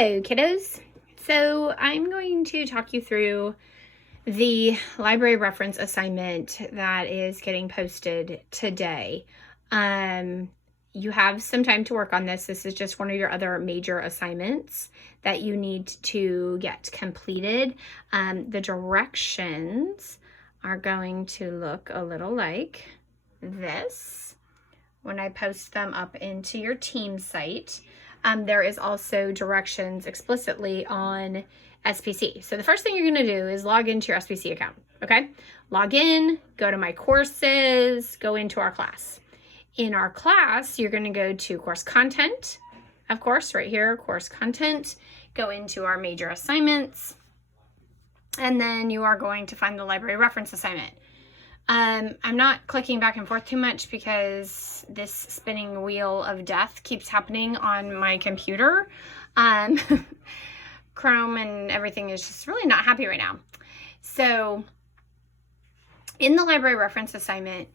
Hello, kiddos. So I'm going to talk you through the library reference assignment that is getting posted today. You have some time to work on this. This is just one of your other major assignments that you need to get completed. The directions are going to look a little like this when I post them up into your team site. There is also directions explicitly on SPC. So the first thing you're going to do is log into your SPC account, okay? Log in, go to my courses, go into our class. In our class, you're going to go to course content, of course, right here, course content, go into our major assignments, and then you are going to find the library reference assignment. I'm not clicking back and forth too much because this spinning wheel of death keeps happening on my computer. Chrome and everything is just really not happy right now. So in the library reference assignment,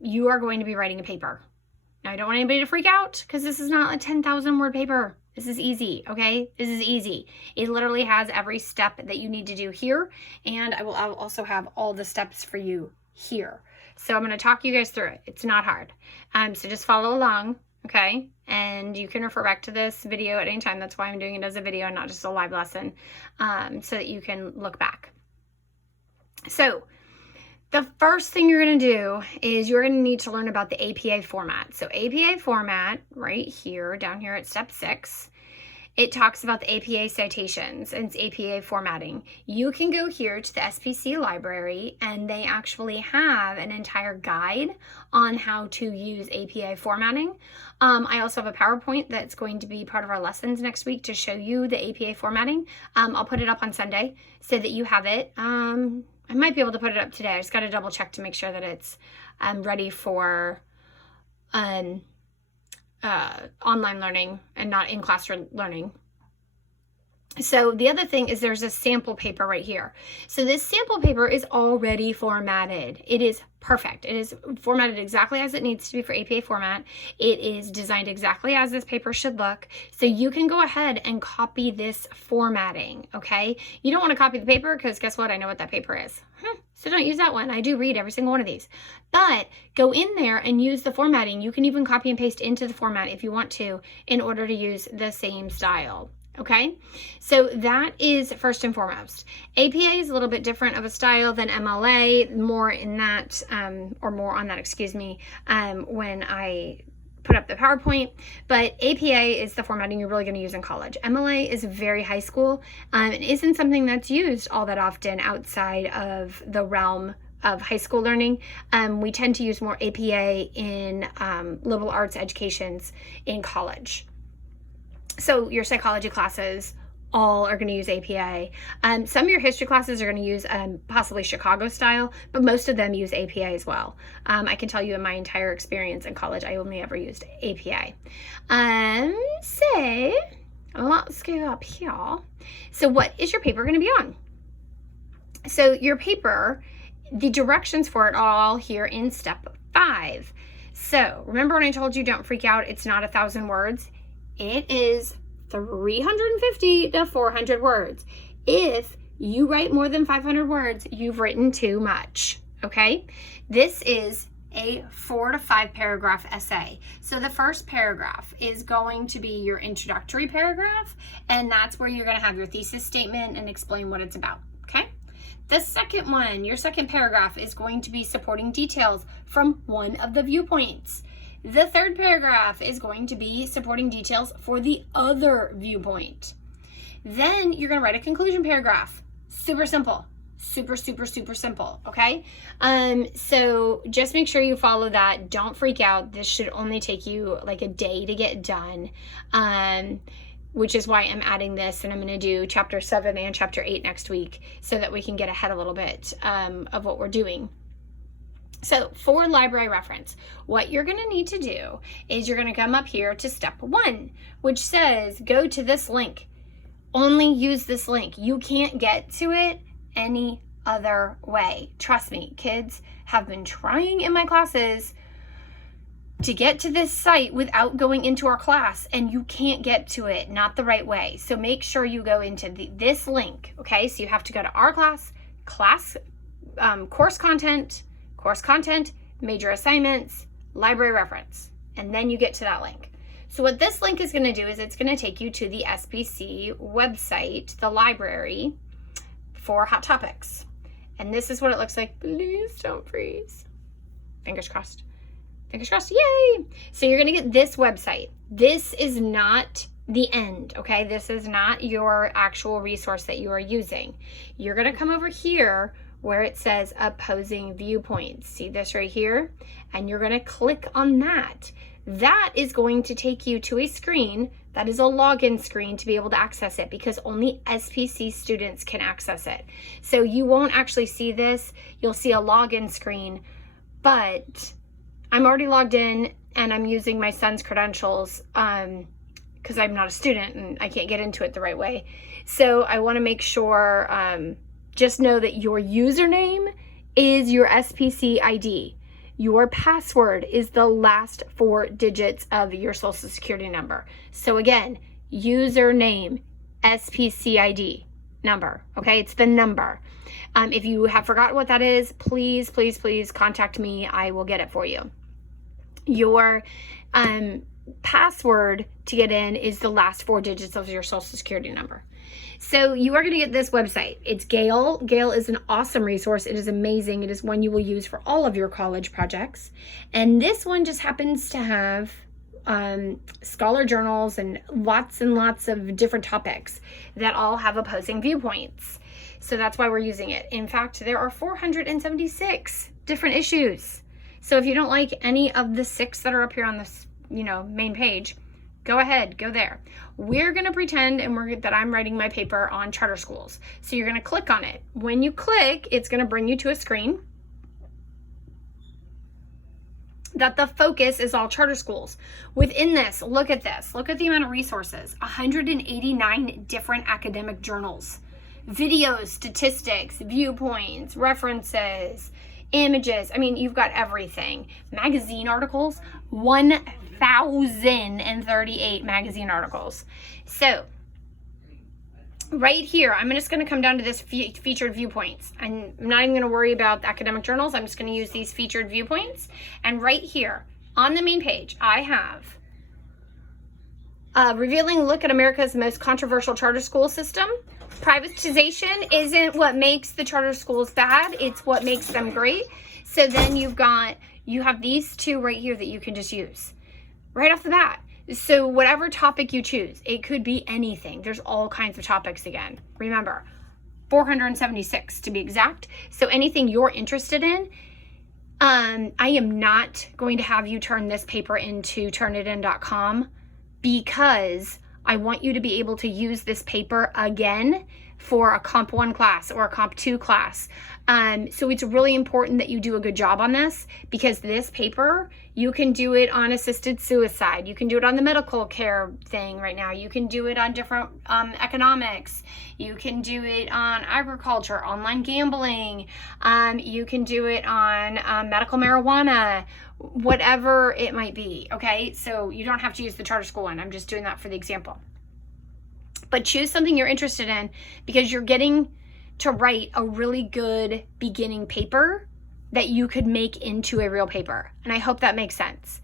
you are going to be writing a paper. Now, I don't want anybody to freak out because this is not a 10,000 word paper. This is easy, okay? This is easy. It literally has every step that you need to do here, and I'll also have all the steps for you here. So I'm going to talk you guys through it. It's not hard. So just follow along, okay? And you can refer back to this video at any time. That's why I'm doing it as a video and not just a live lesson, so that you can look back. So the first thing you're going to do is you're going to need to learn about the APA format. So APA format right here, down here at step 6, it talks about the APA citations and it's APA formatting. You can go here to the SPC library and they actually have an entire guide on how to use APA formatting. I also have a PowerPoint that's going to be part of our lessons next week to show you the APA formatting. I'll put it up on Sunday so that you have it. I might be able to put it up today. I just got to double check to make sure that it's ready for online learning and not in-class learning. So the other thing is there's a sample paper right here. So this sample paper is already formatted. It is perfect. It is formatted exactly as it needs to be for APA format. It is designed exactly as this paper should look. So you can go ahead and copy this formatting, okay? You don't want to copy the paper because guess what? I know what that paper is. So don't use that one. I do read every single one of these. But go in there and use the formatting. You can even copy and paste into the format if you want to in order to use the same style. Okay, so that is first and foremost. APA is a little bit different of a style than MLA, more in that, or more on that, excuse me, when I put up the PowerPoint, but APA is the formatting you're really going to use in college. MLA is very high school. It isn't something that's used all that often outside of the realm of high school learning. We tend to use more APA in liberal arts educations in college. So your psychology classes all are going to use APA. Some of your history classes are going to use possibly Chicago style, but most of them use APA as well. I can tell you in my entire experience in college, I only ever used APA. So let's go up here. So what is your paper going to be on? So your paper, the directions for it are all here in step 5. So remember when I told you don't freak out, it's not 1,000 words. It is 350 to 400 words. If you write more than 500 words, you've written too much, okay? This is a 4 to 5 paragraph essay. So the first paragraph is going to be your introductory paragraph, and that's where you're going to have your thesis statement and explain what it's about, okay? The second one, your second paragraph, is going to be supporting details from one of the viewpoints. The third paragraph is going to be supporting details for the other viewpoint. Then you're going to write a conclusion paragraph. Super simple. Super simple, okay? So just make sure you follow that. Don't freak out. This should only take you like a day to get done, which is why I'm adding this, and I'm going to do chapter 7 and chapter 8 next week so that we can get ahead a little bit of what we're doing. So for library reference, what you're going to need to do is you're going to come up here to step 1, which says go to this link. Only use this link. You can't get to it any other way. Trust me, kids have been trying in my classes to get to this site without going into our class, and you can't get to it, not the right way. So make sure you go into this link, okay? So you have to go to our class, course content, major assignments, library reference, and then you get to that link. So what this link is going to do is it's going to take you to the SPC website, the library for Hot Topics. And this is what it looks like. Please don't freeze. Fingers crossed. Fingers crossed, yay! So you're gonna get this website. This is not the end, okay? This is not your actual resource that you are using. You're gonna come over here where it says opposing viewpoints. See this right here? And you're gonna click on that. That is going to take you to a screen that is a login screen to be able to access it, because only SPC students can access it. So you won't actually see this. You'll see a login screen, but I'm already logged in and I'm using my son's credentials because I'm not a student and I can't get into it the right way. So I want to make sure, just know that your username is your SPC ID. Your password is the last 4 digits of your social security number. So again, username, SPC ID number, okay? It's the number. If you have forgotten what that is, please, please, please contact me. I will get it for you. Your password to get in is the last 4 digits of your social security number. So you are going to get this website. It's Gale. Gale is an awesome resource. It is amazing. It is one you will use for all of your college projects. And this one just happens to have scholar journals and lots of different topics that all have opposing viewpoints. So that's why we're using it. In fact, there are 476 different issues. So if you don't like any of the 6 that are up here on this, main page, go ahead, go there. We're going to pretend that I'm writing my paper on charter schools. So you're going to click on it. When you click, it's going to bring you to a screen that the focus is all charter schools. Within this, look at this. Look at the amount of resources. 189 different academic journals, videos, statistics, viewpoints, references, images. I mean, you've got everything. Magazine articles, 1,038 magazine articles. So right here, I'm just going to come down to this featured viewpoints. I'm not even going to worry about the academic journals. I'm just going to use these featured viewpoints. And right here on the main page, I have revealing look at America's most controversial charter school system. Privatization isn't what makes the charter schools bad. It's what makes them great. So then you have these 2 right here that you can just use right off the bat. So whatever topic you choose, it could be anything. There's all kinds of topics again. Remember, 476 to be exact. So anything you're interested in, I am not going to have you turn this paper into turnitin.com because I want you to be able to use this paper again for a Comp 1 class or a Comp 2 class. So it's really important that you do a good job on this, because this paper, you can do it on assisted suicide. You can do it on the medical care thing right now. You can do it on different economics. You can do it on agriculture, online gambling. You can do it on medical marijuana, whatever it might be, okay? So you don't have to use the charter school one. I'm just doing that for the example. But choose something you're interested in, because you're getting to write a really good beginning paper that you could make into a real paper. And I hope that makes sense.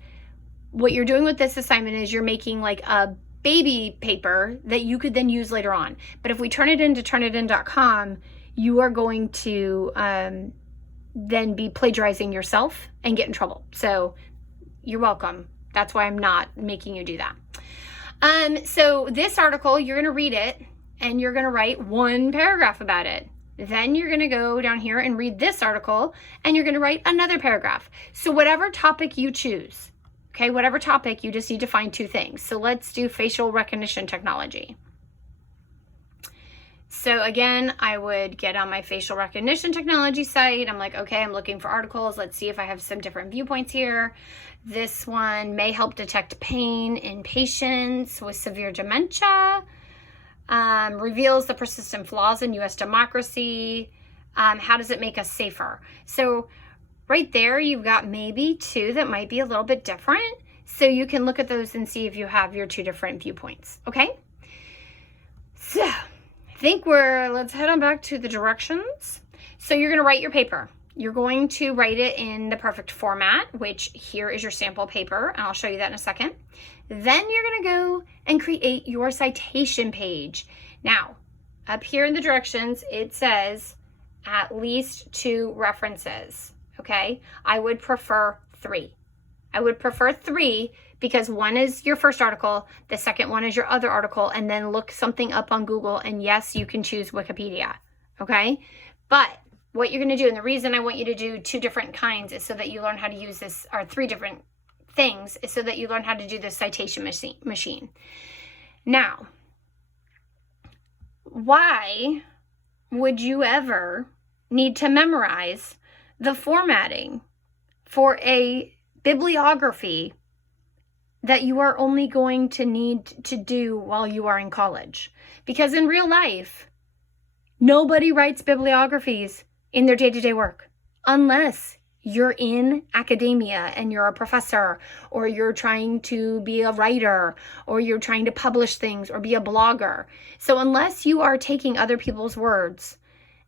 What you're doing with this assignment is you're making like a baby paper that you could then use later on. But if we turn it into turnitin.com, you are going to then be plagiarizing yourself and get in trouble. So you're welcome. That's why I'm not making you do that. So this article, you're going to read it and you're going to write 1 paragraph about it. Then you're going to go down here and read this article and you're going to write another paragraph. So whatever topic you choose, okay, whatever topic, you just need to find 2 things. So let's do facial recognition technology. So again, I would get on my facial recognition technology site. I'm like, okay, I'm looking for articles. Let's see if I have some different viewpoints here. This one may help detect pain in patients with severe dementia. Reveals the persistent flaws in U.S. democracy. How does it make us safer? So right there, you've got maybe two that might be a little bit different. So you can look at those and see if you have your two different viewpoints, okay? So I think let's head on back to the directions. So you're gonna write your paper. You're going to write it in the perfect format, which here is your sample paper, and I'll show you that in a second. Then you're gonna go and create your citation page. Now, up here in the directions, it says at least 2 references, okay? I would prefer 3. I would prefer 3 because one is your first article, the second one is your other article, and then look something up on Google, and yes, you can choose Wikipedia, okay? But what you're gonna do, and the reason I want you to do 2 different kinds is so that you learn how to use this, or 3 different things, is so that you learn how to do this citation machine. Now, why would you ever need to memorize the formatting for a bibliography that you are only going to need to do while you are in college? Because in real life, nobody writes bibliographies in their day-to-day work unless you're in academia and you're a professor, or you're trying to be a writer, or you're trying to publish things or be a blogger. So unless you are taking other people's words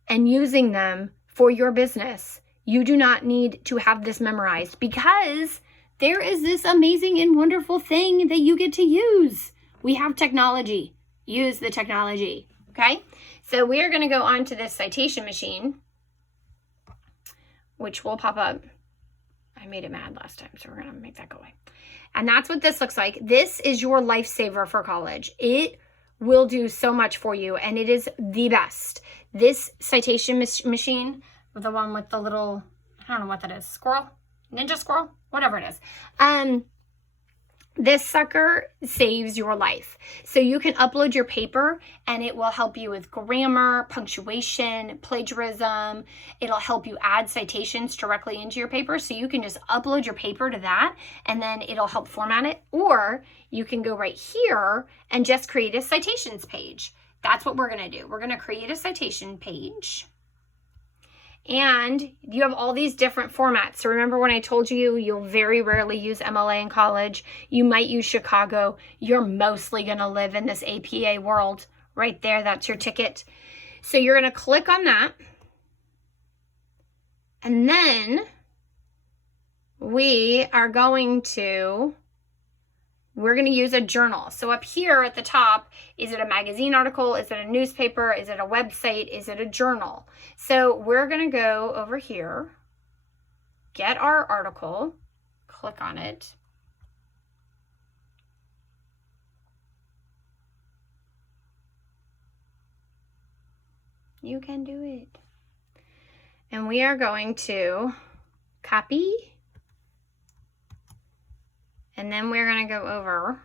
and using them for your business, you do not need to have this memorized, because there is this amazing and wonderful thing that you get to use. We have technology. Use the technology, okay? So we are going to go on to this citation machine, which will pop up. I made it mad last time, so we're going to make that go away. And that's what this looks like. This is your lifesaver for college. It will do so much for you, and it is the best. This citation machine, the one with the little, I don't know what that is, squirrel, ninja squirrel, whatever it is. This sucker saves your life. So you can upload your paper and it will help you with grammar, punctuation, plagiarism. It'll help you add citations directly into your paper. So you can just upload your paper to that and then it'll help format it. Or you can go right here and just create a citations page. That's what we're gonna do. We're gonna create a citation page. And you have all these different formats. So remember when I told you, you'll very rarely use MLA in college. You might use Chicago. You're mostly going to live in this APA world. Right there, that's your ticket. So you're going to click on that. And then we're going to use a journal. So up here at the top, is it a magazine article? Is it a newspaper? Is it a website? Is it a journal? So we're gonna go over here, get our article, click on it. You can do it. And we are going to copy. And then we're going to go over,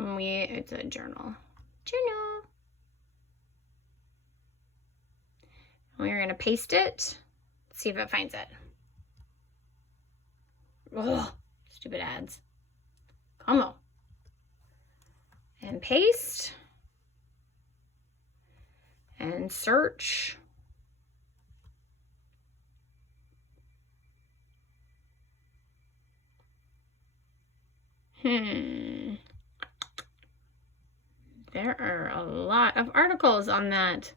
and it's a journal. We're going to paste it, see if it finds it. Ugh, stupid ads. Come on. And paste. And search. There are a lot of articles on that.